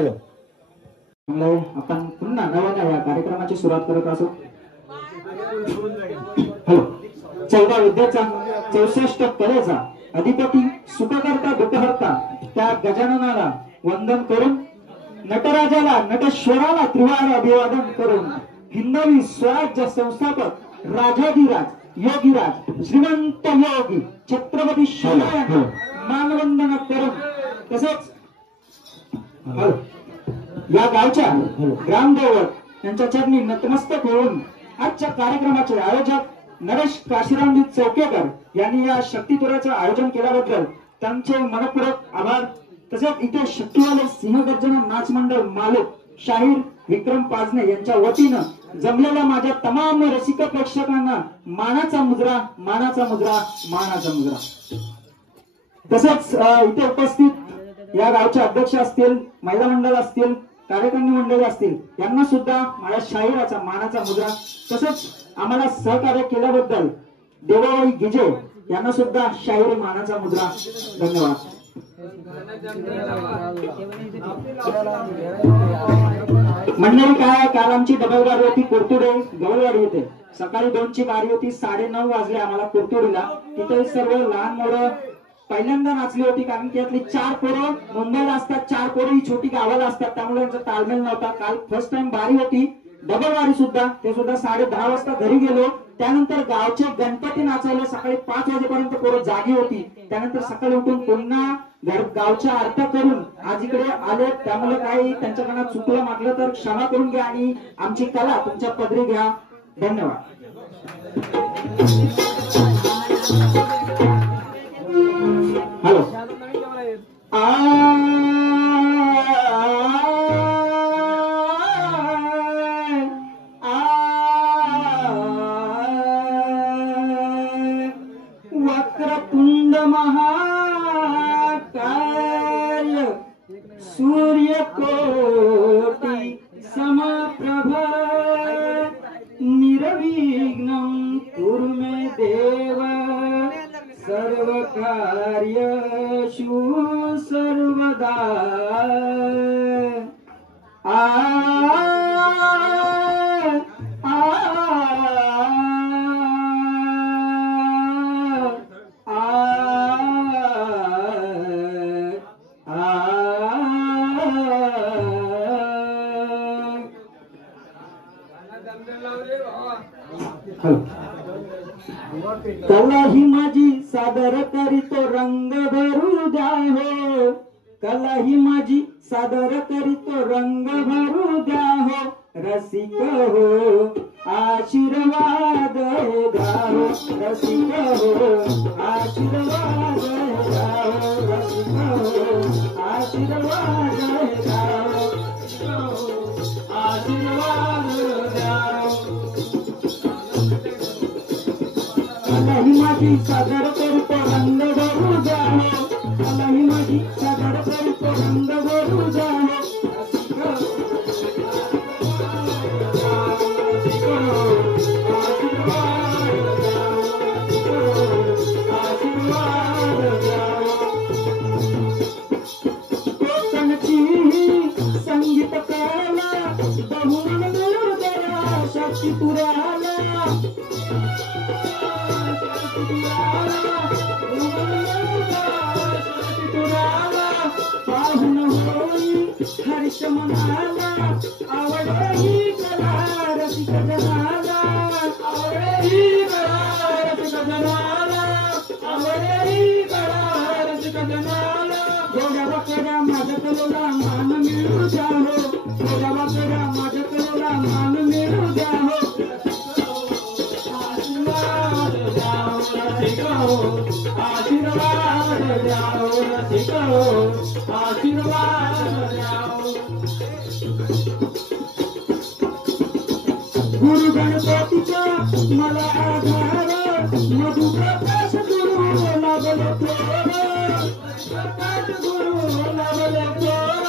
Hello आपण पुन्हा नव्या कार्यक्रमाची सुरुवात करत असो. हॅलो 14 विद्याचा 64 कलेचा अधिपती सुखकर्ता दुःखहर्ता त्या गजाननाला वंदन करून नटराजाला नटेश्वराला त्रिवार अभिवादन करून हिंदवी स्वराज्य संस्थापक राजाधिराज योगीराज श्रीमंत योगी छत्रपती शिवाजी मानवंदन करून तसेच या गावच्या ग्रामदैवत यांच्या चरणी नतमस्तक होऊन आजच्या कार्यक्रमाचे आयोजक नरेश काशीरामजी चौकेकर यांनी या शक्तितुराचं आयोजन केल्याबद्दल त्यांचे मनपूर्वक आभार. तसेच इथे शक्तीवाले सिंहगर्जना नाच मंडळ मालक शाहीर विक्रम पाजने यांच्या वतीनं जमलेल्या माझ्या तमाम रसिक प्रेक्षकांना मानाचा मुजरा मानाचा मुजरा मानाचा मुजरा. तसेच इथे उपस्थित या गावचे अध्यक्ष असतील महिला मंडळ असतील कार्यकारिणी मंडळी असतील यांना सुद्धा माझ्या शाहिराचा मानाचा मुद्रा. तसेच आम्हाला सहकार्य केल्याबद्दल देवाबाई गिजे यांना सुद्धा शाहिरी मानाचा मुद्रा. धन्यवाद. मंडळी काय काल आमची डबल गाडी होती कुर्तुडे गवळवाडी येथे. सकाळी 2 ची गाडी होती. 9:30 वाजले आम्हाला कुर्तुडीला. तिथे सर्व लहान मोठं पहिल्यांदा नाचली होती कारण की यातली 4 पोरं मुंबईला असतात, 4 पोरं ही छोटी गावाला असतात त्यामुळे यांचा ताळमेळ नव्हता. काल फर्स्ट टाइम बारी होती डबल वारी सुद्धा. ते सुद्धा 10:30 वाजता घरी गेलो. त्यानंतर गावचे गणपती नाचवले. सकाळी 5 वाजेपर्यंत पोरं जागी होती. त्यानंतर सकाळी उठून पुन्हा गावच्या आरत्या करून आज इकडे आले. त्यामुळे काही त्यांच्याकडनं चुकलं म्हटलं तर क्षमा करून घ्या आणि आमची कला तुमच्या पदरी घ्या. धन्यवाद. हॅलो वक्रतुंड महाकाय सूर्यकोटि समप्रभ निर्विघ्नं कुरु मे देव सर्वकार्येषु सर्वदा. कला ही माझी सादर करीतो रंग भरू द्या हो. कला ही माझी सादर करीतो रंग भरू द्या हो. रसिक हो आशीर्वाद द्या हो. रसिक हो आशीर्वाद द्या हो. रसिक हो आशीर्वाद द्या हो. आशीर्वाद द्या हो. कला ही माझी सादर करतो रंग भरू द्या हो. कला ही माझी सादर करतो रंग भरू द्या हो. संगीत कला बहुमन निर्दया शक्ती तुराला. पाहुन होई हर्ष मनाला. आवडे ही कला रसिक जनाला. आवडे ही कला रसिक जनाला. आवडे ही कला रसिक जनाला. गोड्या वाकड्या माझ्या कलेला मान मिळू द्या हो. गोड्या वाकड्या माझ्या कलेला मान मिळू द्या हो. आशीर्वाद द्या हो रसिक हो. आशीर्वाद द्या हो रसिक हो. आशीर्वाद द्या हो. गुरु गणपतीचा मला आधार. मधु प्रकाश गुरु लाभले थोर. प्रकाश गुरु लाभले थोर.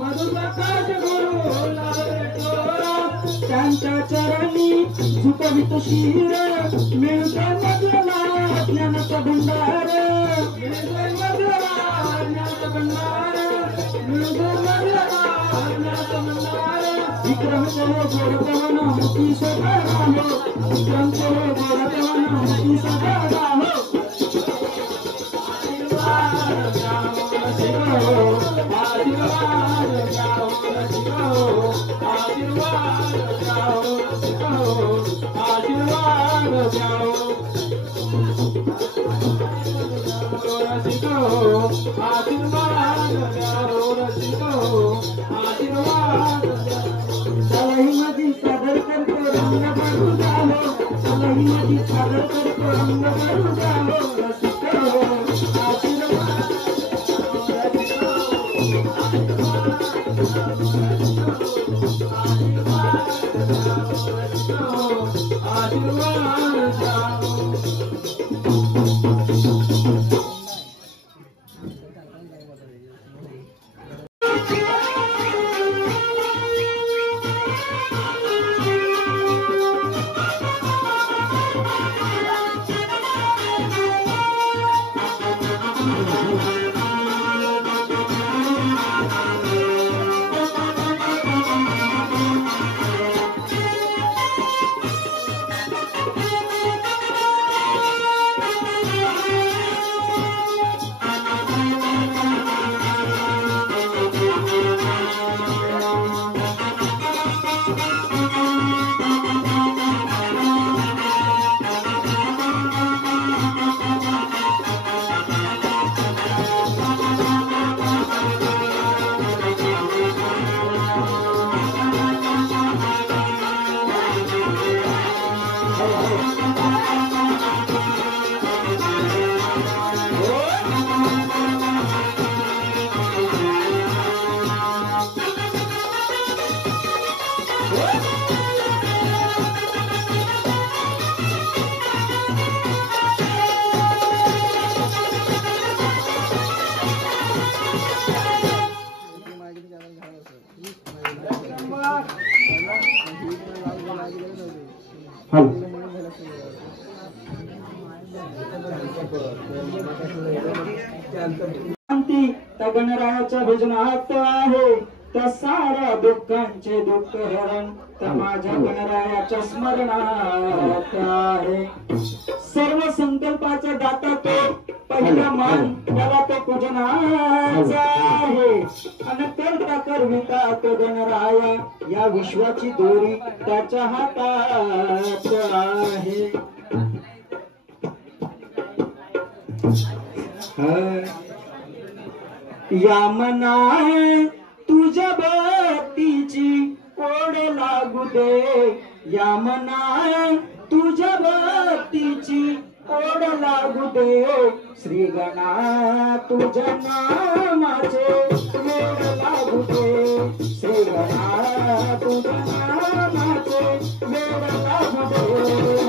मधु प्रकाश गुरु लाभले थोर. त्यांच्या चरणी झुकवितो शिर मिळतो मधला ज्ञानाचा भंडार मिळतो मधला ज्ञानाचा भंडार मिळतो मधला ज्ञानाचा भंडार विक्रम करो गोरतवन मुक्ती सदा राहो विक्रम करो गोरतवन मुक्ती सदा राहो माझी सादर करतो रंग भरू जालो सलाही माझी सादर करतो रंग भरू जालो त्या गणरायाच्या भजनात आहे त्या साऱ्या दुःखांचे दुःख हरण त्या माझ्या गणरायाच्या स्मरणात आहे सर्व संकल्पाचा दाता तो पहिला मान त्याला तो पूजनाचा आहे आणि करता करविता तो गणराया या विश्वाची दोरी त्याच्या हातात आहे या मना तुझ्या भक्तीची ओढ लागू दे या मना तुझ्या भक्तीची ओढ लागू दे श्री गणा तुझ्या नामाचे ओढ लागू दे श्री गणा तुझ्या नामाचे ओढ लागू दे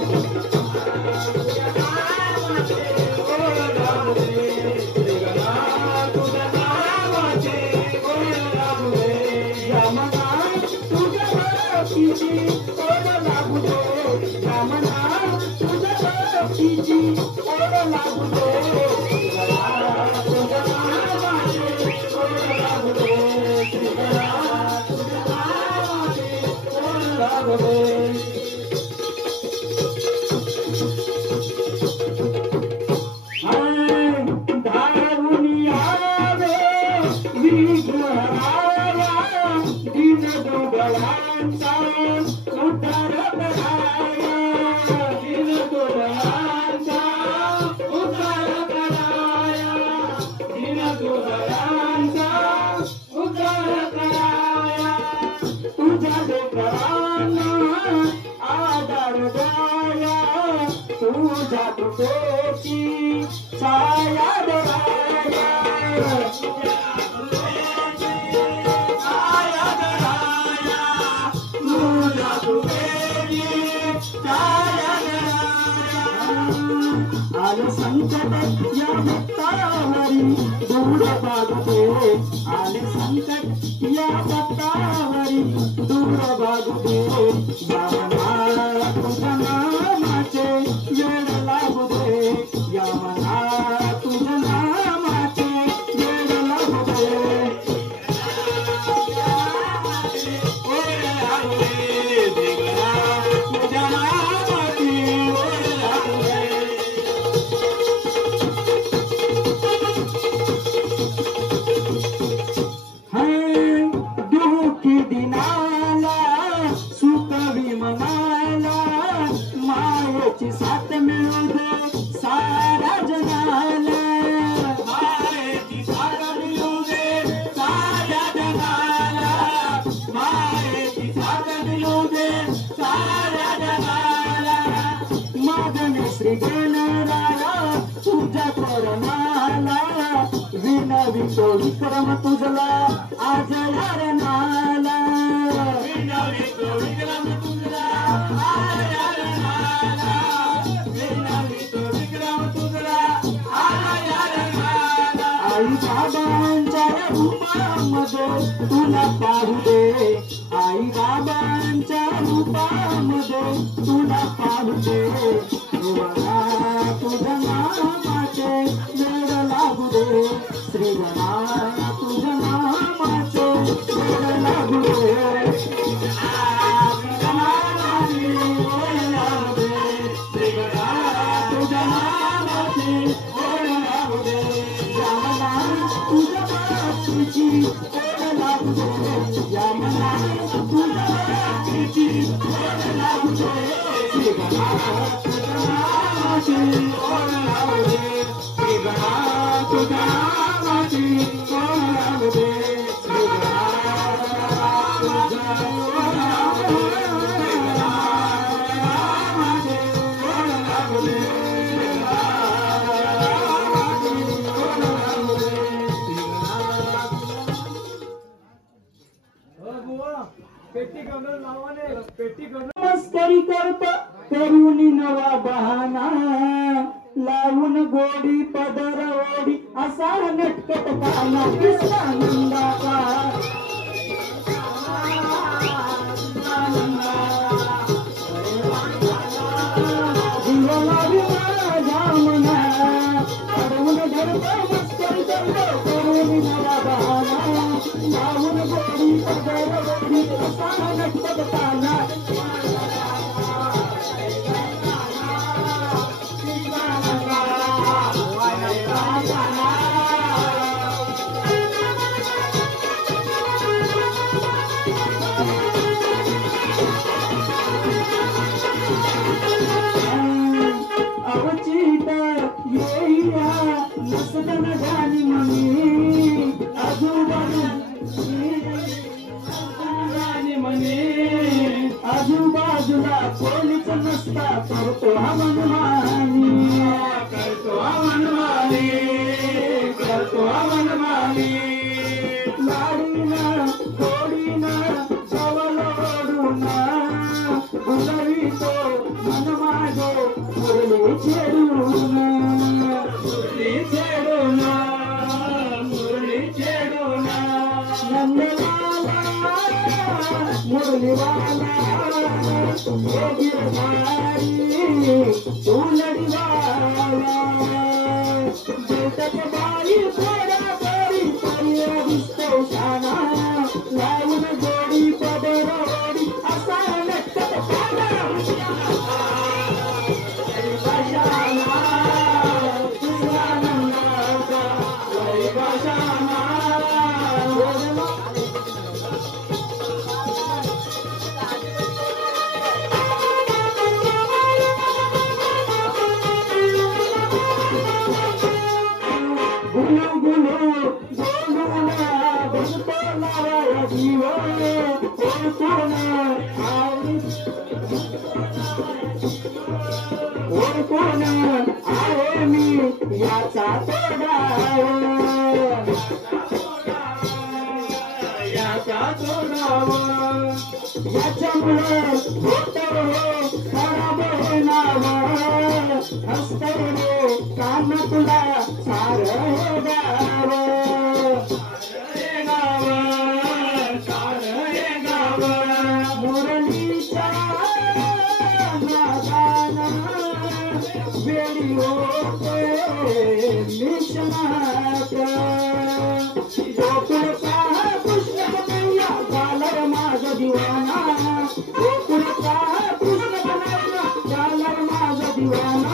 संकट या भक्तावरी दूर भागते आले संकट या भक्तावरी दूर भागते यामना तुझ्या नामाचे वेड लागू दे यामना तुझ्या नामाचे वेड लागू दे साथ मिळू दे सारा जगाला मायेची साथ मिळू दे साऱ्या जगाला मायेची साथ मिळू दे साऱ्या जगाला मागणे श्री गणराया तुझ्या करणाला विनवितो विक्रम तुझला आज हरणाला विनवितो विक्रम तुझला आज आई बाबांच्या रूपामध्ये तुला पाहू दे आई बाबांच्या रूपामध्ये तुला पाहू दे देवाला तुझ्या नामाचे वेड लागू दे श्री गणा तुझ्या नामाचे वेड लागू दे मस्करी करतो करुणी नवा बहाना लावून गोडी पदर ओढी असा नटकट काना कृष्णा नंदाचा जीवनावी माझ्या मना अडवून धरतो मस्करी करतो करुणी नवा बहाना लावून गोडी पदर ओढी असा नटकट काना आजूबाजूला कोणीच नसता करतो हा मनमानी करतो हा मनमानी करतो हा मनमानी लाडीना गोडीना जवळ ओढूना गुलवितो मन माझे मुरली छेडूना मुरली छेडूना मुरली छेडूना नंदलाला मुरलीवाला बेटक बाई थोडा तरी दिसतो शाना लावून जोडी पदर ओढी असा नटकट कोण आहे मी याचा तोडा याचा तोडावा याच्यामुळे होतं खराब नाव हसतं कान तुला सारे गाव मुरलीच्या नादान वेळी होते मिशनात गोकुळ का कृष्ण बनैया झाला रे माझा दिवाना गोकुळ का कृष्ण बनैया झाला रे माझा दिवाना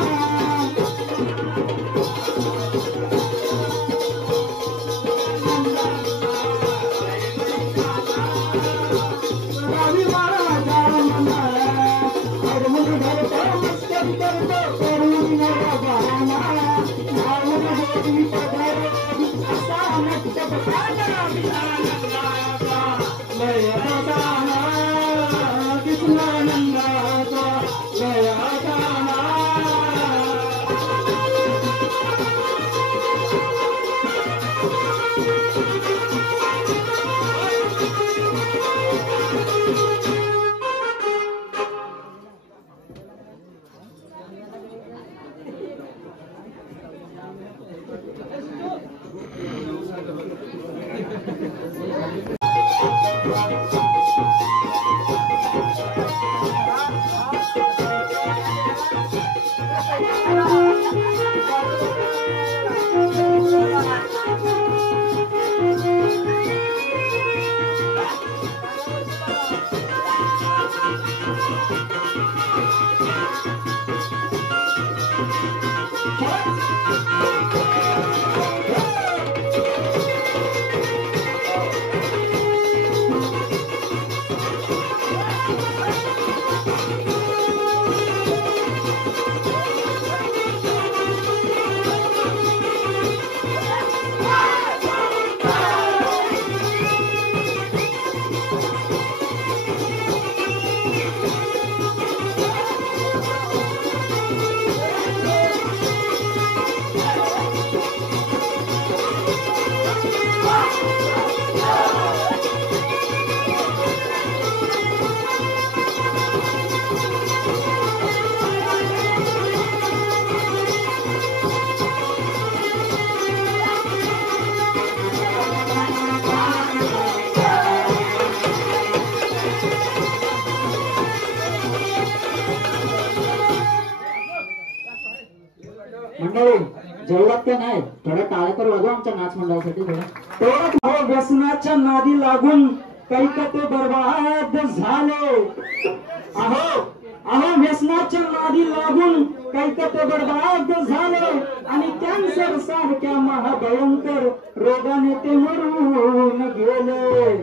मंडळी जेवढा ते नाही थोडा टाळ्या तर वाजवा आमच्या नाच मंडळासाठी थोडं व्यसनाच्या नादी लागून काही ते बर्बाद झाले अहो व्यसनाच्या नादी लागून काही ते बर्बाद झाले आणि कॅन्सर सारख्या महाभयंकर रोगाने ते मरून गेले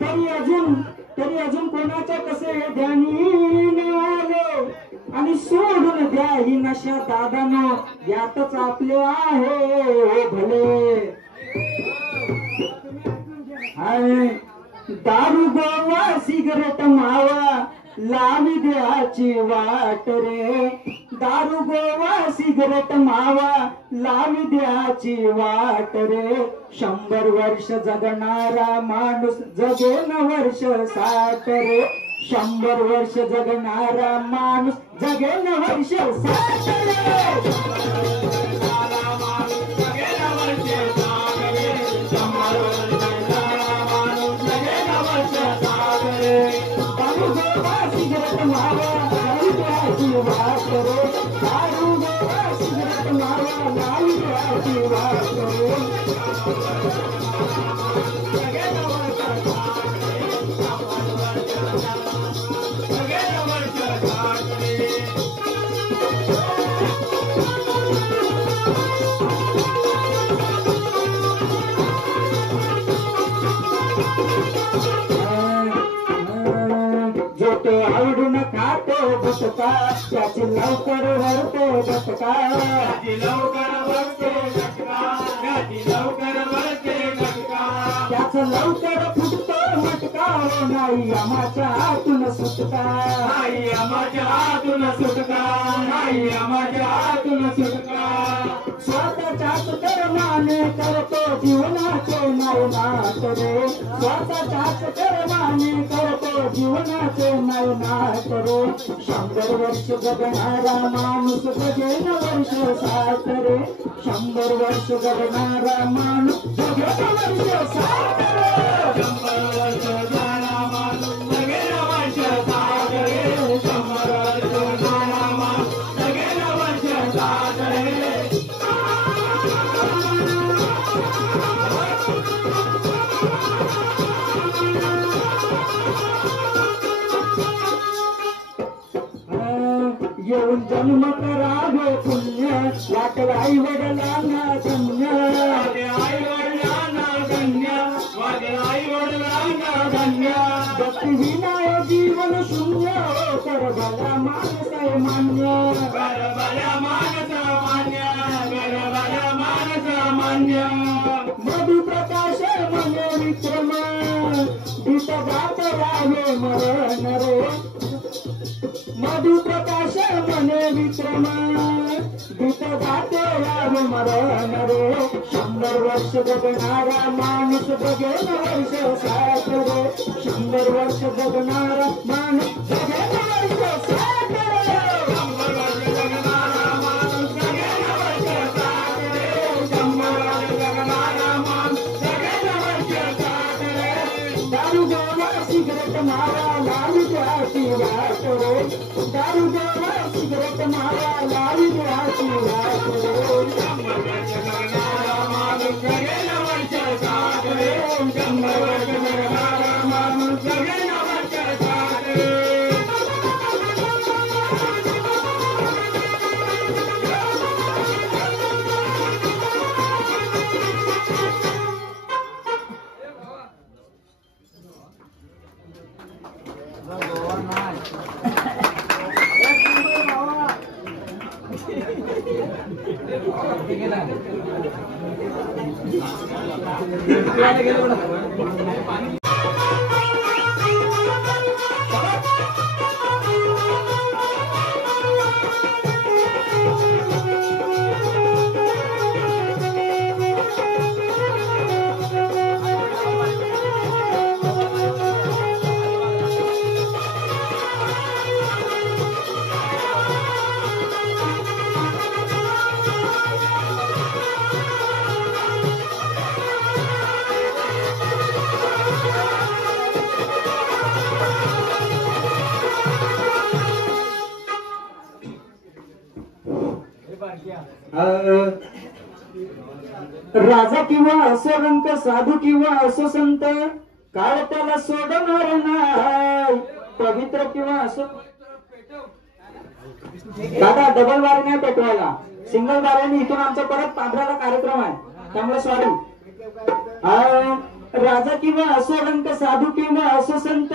तरी अजून कोणाच्या कसे ध्यानी न आले आणि सोडून द्या ही नशा दादानो यातच आपले आहे हो भले दारू गोवा सिगरेट मावा लावी द्याची वाट रे दारू गोवा सिगरेट मावा लावी द्याची वाट रे 100 वर्ष जगणारा माणूस जगेन वर्ष 60 रे 100 वर्ष जगणारा माणूस जगेन वर्ष 60 सिगरेट मावा लावी द्याची वाट रे दारू गोवा सिगरेट मावा लावी द्याची वाट आवडून खातो बसका त्याची लवकर वरते बसका त्याचं लवकर फुटतो मटका हो नाही आम्हाच्या हातून सुटका नाही आम्हाच्या हातून सुटका नाही आम्हाच्या हातून सुटका स्वतःच्याच कर्माने करतो जीवनाचे नाही नाट रे स्वतःच्याच कर्माने करतो जीवनाचे नाही नाट रे 100 वर्ष जगणारा माणूस जगेन वर्ष 60 रे 100 वर्ष जगणारा माणूस जगेन वर्ष 60 रे 100 वर्ष जगणारा माणूस जगेन वर्ष 60 रे 100 वर्ष जगणारा माणूस जगेन वर्ष 60 रे येऊन जन्म करावे पुण्य वाटे आई वडिलांना धन्य आई वडिलांना धन्य वाटे आई वडिलांना धन्य भक्तिविना जीवन शून्य कर भला मानस मान्य कर भला मानस मान्य कर भला मानस मान्य मधु प्रकाश मने विक्रम गीत गात राहे मरण रे मधु प्रकाश मने विक्रम गीत गाते राहे मरण रे 100 वर्ष जगणारा माणूस जगेन वर्ष 60 रे 100 वर्ष जगणारा माणूस जगेन वर्ष 60 रे 100 वर्ष जगणारा माणूस जगेन वर्ष 60 रे 100 वर्ष जगणारा माणूस जगेन वर्ष 60 रे दारू गोवा सिगरेट मारा लाली द्याची वाट रे दारू गोवा सिगरेट मारा लाली द्याची वाट रे 100 वर्ष जगणारा माणूस जगेन वर्ष 60 रे 100 वर्ष जगणारा माणूस जगेन वर्ष 60 रे राजा किंवा असो रंक साधू किंवा असो संत काळ त्याला सोडणार नाही पवित्र किंवा असो दादा डबल बारी नाही पेटवायला सिंगल बाऱ्याने इथून आमचा परत पांढऱ्याला कार्यक्रम आहे त्यामुळे सॉरी राजा किंवा असो रंक साधू किंवा असो संत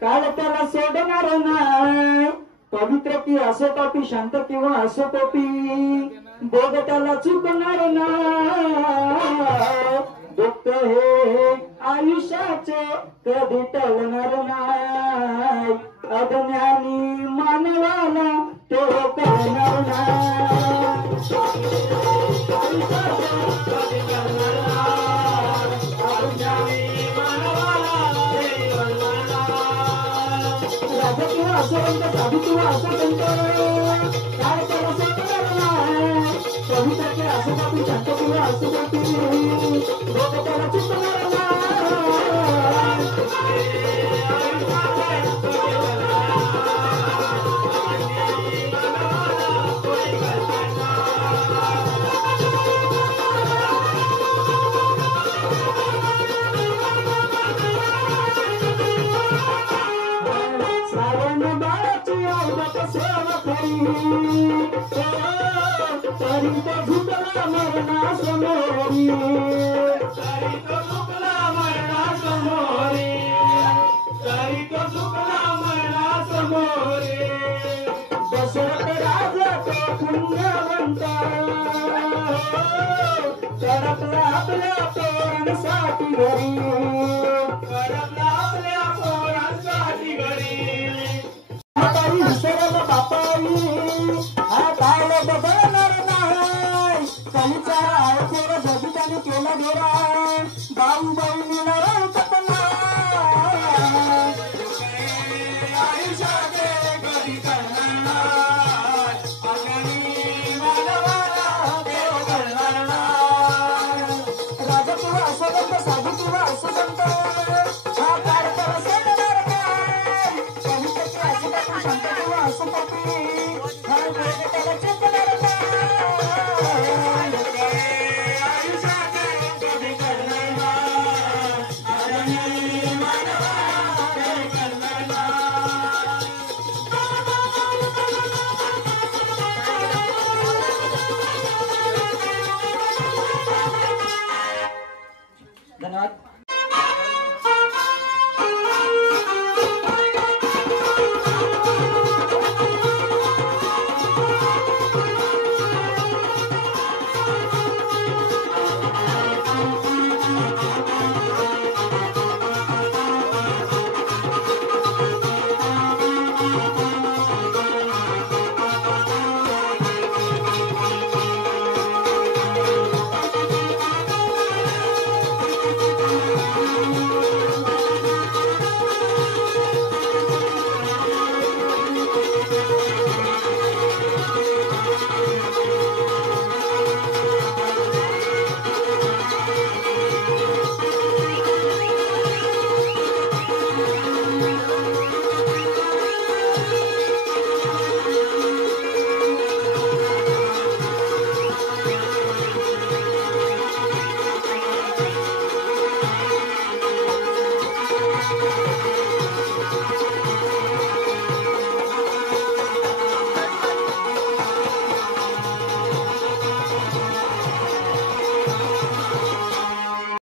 काळ त्याला सोडणार नाही पवित्र की असो पापी शांत किंवा असो पापी बोध त्याला चुकणार नाही दुःख हे आयुष्याचे कधी टळणार नाही अज्ञानी मानवाला तो करणार राजा किंवा असो रंग साधू किंवा असो संत काय त्याला सोडणार नाही पवित्र के असो पापी शांत किंवा असो पापी लोक त्याला चुकणार श्रावण बाळाची अवघत सेवा खरी तरी तो झुकला मरणा समोरी तरी तो झुकला मरणा समोरी तरी तो झुकला मरणा समोरी दशरथ राजा तो पुण्यवंत सरकला आपल्या पोरांसाठी घरी सरकला आपल्या पोरांसाठी घरी म्हातारी विसरल बापाई हा काळ बदलणार नाही कलीचा आळखेर जगी त्याने केला गेला बाई बहिणीला